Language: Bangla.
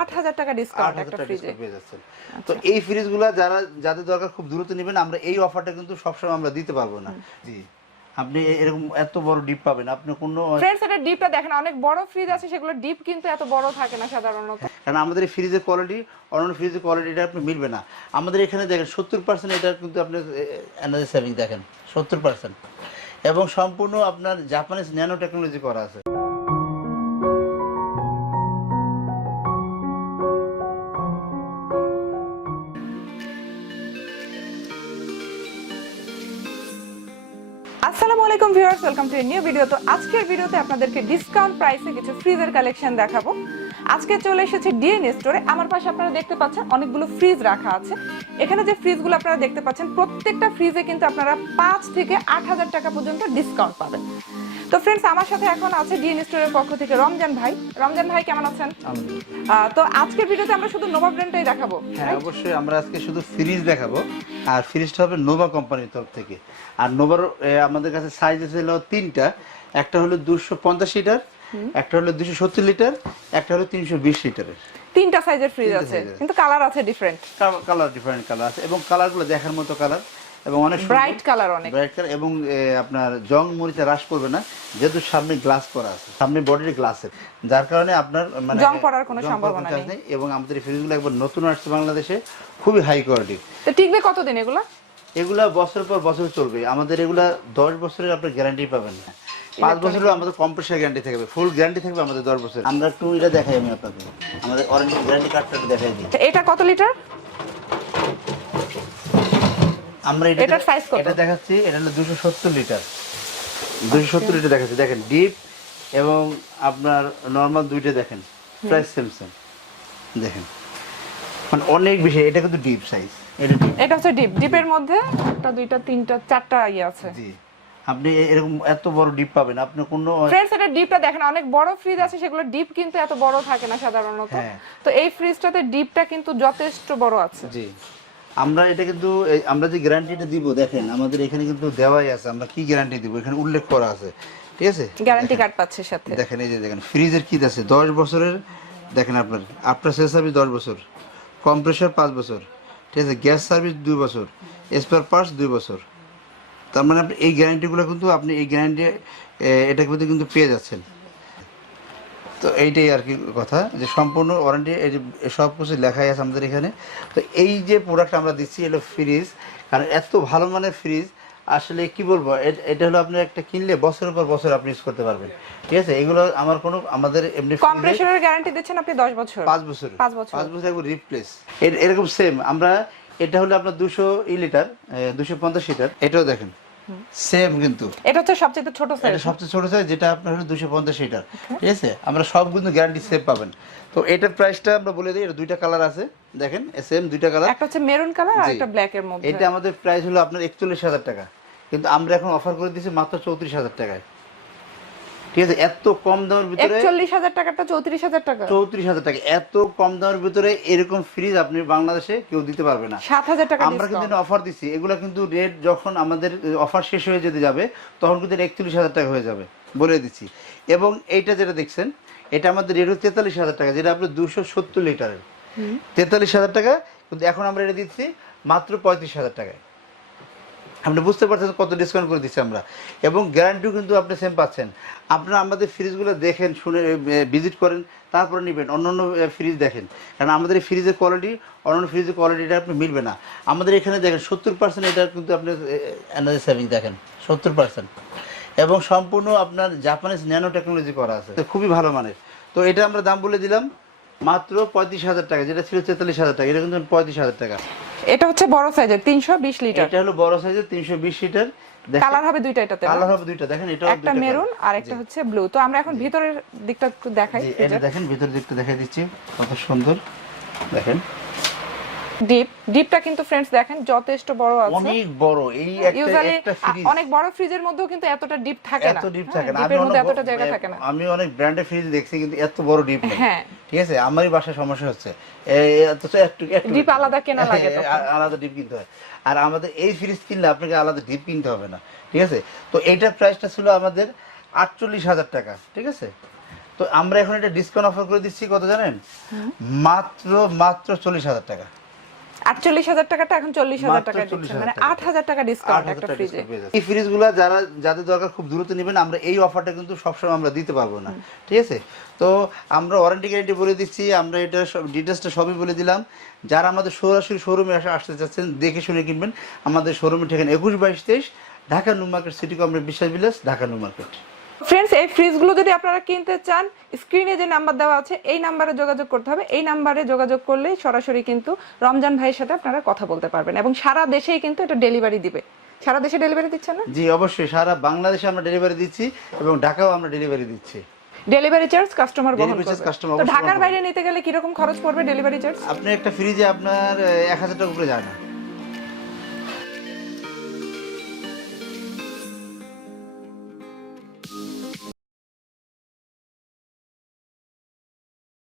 8000 টাকা ডিসকাউন্ট একটা ফ্রিজে পেয়ে যাচ্ছেন। তো এই ফ্রিজগুলো যাদের দরকার খুব দ্রুত নেবেন, আমরা এই অফারটা কিন্তু সবসময় আমরা দিতে পারবো না। জি, আপনি এরকম এত বড় ডিপ পাবেন আপনি কোনো ফ্রেন্ডস, এটা ডিপটা দেখেন, অনেক বড় ফ্রিজ আছে সেগুলো ডিপ কিন্তু এত বড় থাকে না সাধারণত। কারণ আমাদের এই ফ্রিজের কোয়ালিটি অন্যান্য ফ্রিজের কোয়ালিটিটা আপনি মিলবে না। আমাদের এখানে দেখেন 70% এটা কিন্তু আপনি এনার্জি সেভিং দেখেন 70%, এবং সম্পূর্ণ আপনার জাপানিজ ন্যানো টেকনোলজি করা আছে। আসসালামু আলাইকুম viewers, welcome to a new video. তো আজকের ভিডিওতে আপনাদেরকে ডিসকাউন্ট প্রাইসে কিছু ফ্রিজের কালেকশন দেখাবো। আজকে চলে এসেছে ডিএনএ স্টোরে। আমার পাশে আপনারা দেখতে পাচ্ছেন অনেকগুলো ফ্রিজ রাখা আছে। এখানে যে ফ্রিজগুলো আপনারা দেখতে পাচ্ছেন প্রত্যেকটা ফ্রিজে কিন্তু আপনারা 5 থেকে 8000 টাকা পর্যন্ত ডিসকাউন্ট পাবেন। তো ফ্রেন্ডস, আমার সাথে এখন আছে ডিএনএ স্টোরের পক্ষ থেকে রমজান ভাই। রমজান ভাই, কেমন আছেন? তো আজকের ভিডিওতে আমরা শুধু নোভা ব্র্যান্ডটাই দেখাবো। হ্যাঁ, অবশ্যই আমরা আজকে শুধু ফ্রিজ দেখাবো, আর ফ্রিজটা হবে নোভা কোম্পানির তরফ থেকে। আর নোভার আমাদের কাছে সাইজ আছে হলো তিনটা, একটা হলো 250 লিটার, একটা হলো 270 লিটার, একটা হলো 320 লিটারের। তিনটা সাইজের ফ্রিজ আছে, কিন্তু কালার আছে ডিফারেন্ট। ডিফারেন্ট কালার আছে, এবং কালারগুলো দেখার মতো কালার, এবং অনেক ব্রাইট কালার, অনেক ব্রাইট কালার, এবং আপনার জং মরিচা হ্রাস করবে না, যেহেতু সামনে গ্লাস করা আছে, সামনে বডির গ্লাসের, যার কারণে আপনার মানে জং পড়ার কোনো সম্ভাবনা নেই। এবং আমাদের এই ফ্রিজগুলো একবার নতুন আসছে বাংলাদেশে, খুবই হাই কোয়ালিটি। তো টিকবে কতদিন এগুলা? এগুলা বছর পর বছর চলবে। আমাদের এগুলা 10 বছরের আপনি গ্যারান্টি পাবেন না, 5 বছরের আমাদের কম্প্রেসার গ্যারান্টি থাকবে, ফুল গ্যারান্টি থাকবে আমাদের 10 বছর। আমরা একটু এটা দেখাই, আমি আপনাকে আমাদের ওয়ারেন্টি গ্যারান্টি কার্ডটা দেখাই দিই। এটা কত লিটার? আমরা এটার সাইজ কত? এটা দেখাচ্ছি, এটা হলো 270 লিটার। 270 লিটার দেখাচ্ছি, দেখেন ডিপ এবং আপনার নরমাল দুইটা দেখেন প্রাইস সেম সেম, দেখেন মানে অনেক বেশি। এটা কিন্তু ডিপ সাইজ, এটা হচ্ছে ডিপ। ডিপের মধ্যে একটা, দুইটা, তিনটা, চারটা ইয়ে আছে। জি, আপনি এরকম এত বড় ডিপ পাবেন আপনি কোনো ফ্রেন্ডস, এটা ডিপটা দেখেন, অনেক বড় ফ্রিজ আছে সেগুলো ডিপ কিন্তু এত বড় থাকে না সাধারণত। তো এই ফ্রিজটাতে ডিপটা কিন্তু যথেষ্ট বড় আছে। জি, আমরা এটা কিন্তু আমরা যে গ্যারান্টিটা দিব দেখেন আমাদের এখানে কিন্তু দেওয়াই আছে, আমরা কি গ্যারান্টি দিব এখানে উল্লেখ করা আছে, ঠিক আছে? গ্যারান্টি কার্ড পাচ্ছে সাথে। দেখেন এই যে দেখেন ফ্রিজের কি আছে 10 বছরের, দেখেন আপনার আফটার সেল সার্ভিস 10 বছর, কম্প্রেসার 5 বছর, ঠিক আছে, গ্যাস সার্ভিস 2 বছর, স্পেয়ার পার্টস 2 বছর। তার মানে আপনি এই গ্যারান্টিগুলো কিন্তু আপনি এই গ্যারান্টি এটা কিন্তু পেয়ে যাচ্ছেন। তো এইটাই আর কি কথা, যে সম্পূর্ণ ওয়ারেন্টি এই যে সব কিছু লেখাই আছে আমাদের এখানে। তো এই যে প্রোডাক্ট আমরা দিচ্ছি এলো ফ্রিজ, কারণ এত ভালো মানের ফ্রিজ আসলে কি বলবো, এটা হলো আপনি একটা কিনলে বছরের পর বছর আপনি ইউজ করতে পারবেন, ঠিক আছে? এগুলো আমার কোনো আমাদের এমনি কম্প্রেসরের গ্যারান্টি দিচ্ছেন আপনি 10 বছর, 5 বছর, 5 বছর একবার রিপ্লেস। এরকম সেম আমরা, এটা হলো আপনার 200 লিটার, 250 লিটার, এটাও দেখেন সেম, কিন্তু এটা হচ্ছে সবচেয়ে ছোট সাইজ। এটা সবচেয়ে ছোট সাইজ, যেটা আপনার হলো 250 লিটার, ঠিক আছে? আমরা সব কিন্তু গ্যারান্টি সেভ পাবেন। তো এটার প্রাইসটা আমরা বলে দিই, এটা দুইটা কালার আছে, দেখেন সেম দুইটা কালার, একটা হচ্ছে মেরুন কালার আর একটা ব্ল্যাক এর মধ্যে। এটা আমাদের প্রাইস হলো আপনার 41,000 টাকা, কিন্তু আমরা এখন অফার করে দিয়েছি মাত্র 34,000 টাকায়, ঠিক আছে? এত কম দামের ভিতরে 41,000 টাকাটা 34,000 টাকা, 34,000 টাকা, এত কম দামের ভিতরে এরকম ফ্রিজ আপনি বাংলাদেশে কেউ দিতে পারবে না। 7,000 টাকা আমরা কিন্তু অফার দিচ্ছি, এগুলা কিন্তু রেট যখন আমাদের অফার শেষ হয়ে যেতে যাবে তখন কিন্তু 41,000 টাকা হয়ে যাবে, বলে দিচ্ছি। এবং এইটা যেটা দেখছেন এটা আমাদের রেট হচ্ছে 43,000 টাকা, যেটা আপনার 270 লিটারের 43,000 টাকা, কিন্তু এখন আমরা এটা দিচ্ছি মাত্র 35,000 টাকায়। আপনি বুঝতে পারছেন কত ডিসকাউন্ট করে দিচ্ছি আমরা, এবং গ্যারান্টিও কিন্তু আপনি সেম পাচ্ছেন। আপনারা আমাদের ফ্রিজগুলো দেখেন, শুনে ভিজিট করেন, তারপরে নেবেন। অন্য ফ্রিজ দেখেন, কারণ আমাদের এই ফ্রিজের কোয়ালিটি অন্য ফ্রিজের কোয়ালিটিটা আপনি মিলবে না। আমাদের এখানে দেখেন 70% এটা কিন্তু আপনি এনার্জি সেভিং দেখেন 70%, এবং সম্পূর্ণ আপনার জাপানিজ ন্যানো টেকনোলজি করা আছে, খুবই ভালো মানের। তো এটা আমরা দাম বলে দিলাম মাত্র 35,000 টাকা, যেটা ছিল 43,000 টাকা, এটা কিন্তু 35,000 টাকা। এটা হচ্ছে বড় সাইজের 320 লিটার, এটা হলো বড় সাইজের 320 লিটার। কালার হবে দুইটা, এটাতে কালার হবে দুইটা, দেখেন এটা একটা মেরুন আর একটা হচ্ছে ব্লু। তো আমরা এখন ভিতরের দিকটা একটু দেখাই। এটা দেখেন ভিতরের দিকটা দেখাই দিচ্ছি, কত সুন্দর দেখেন। ডিপটা কিন্তু ফ্রেন্ডস দেখেন যথেষ্ট বড় আছে, অনেক বড়। এই একটা ফ্রিজ, অনেক বড় ফ্রিজের মধ্যেও কিন্তু এতটা ডিপ থাকে না, এত ডিপ থাকে না। ডিপের মধ্যে এতটা জায়গা থাকে না। আমি অনেক ব্র্যান্ডের ফ্রিজ দেখছি কিন্তু এত বড় ডিপ নেই, হ্যাঁ, ঠিক আছে? আমারই বাসায় সমস্যা হচ্ছে, অথচ একটু ডিপ আলাদা কেনা লাগে, আলাদা ডিপ কিনতে হয়। আর আমাদের এই ফ্রিজ কিনলে আপনাকে আলাদা ডিপ কিনতে হবে না, ঠিক আছে? তো এইটার প্রাইসটা ছিল আমাদের 48,000 টাকা, ঠিক আছে? তো আমরা এখন একটা ডিসকাউন্ট অফার করে দিচ্ছি, কত জানেন? মাত্র মাত্র 40,000 টাকা। 48,000 টাকাটা এখন 40,000 মাত্র টাকা দিচ্ছেন, 40,000 মানে টাকা। 8,000 টাকা ডিসকাউন্ট একটা ফ্রিজে। এই ফ্রিজগুলো যাদের দরকার খুব দ্রুত নেবেন, আমরা এই অফারটা কিন্তু সবসময় আমরা দিতে পারবো না, ঠিক আছে? তো আমরা ওয়ারেন্টি গ্যারান্টি বলে দিচ্ছি, আমরা এটা সব ডিটেলসটা সবই বলে দিলাম। যারা আমাদের সরাসরি শোরুমে আসতে চাচ্ছেন, দেখে শুনে কিনবেন, আমাদের শোরুমের ঠিকানা 21-22-23 Dhaka new market, city complex, Biswas village, Dhaka new market. Friends, এই ফ্রিজগুলো যদি আপনারা কিনতে চান, স্ক্রিনে যে নাম্বার দেওয়া আছে এই নাম্বারে যোগাযোগ করতে হবে। এই নাম্বারে যোগাযোগ করলেই সরাসরি কিন্তু রমজান ভাইয়ের সাথে আপনারা কথা বলতে পারবেন, এবং সারা দেশেই কিন্তু এটা ডেলিভারি দিবে। সারা দেশে ডেলিভারি দিচ্ছেন না? জি অবশ্যই, সারা বাংলাদেশে আমরা ডেলিভারি দিচ্ছি এবং ঢাকাও আমরা ডেলিভারি দিচ্ছি। ডেলিভারি চার্জ কাস্টমার বহন Delivery charge করবে। customer তো অবশ্যই ঢাকার বহন বাইরে নিতে গেলে কি রকম খরচ পড়বে ডেলিভারি চার্জ? আপনি একটা ফ্রিজে আপনার 1,000 টাকা উপরে যায় না।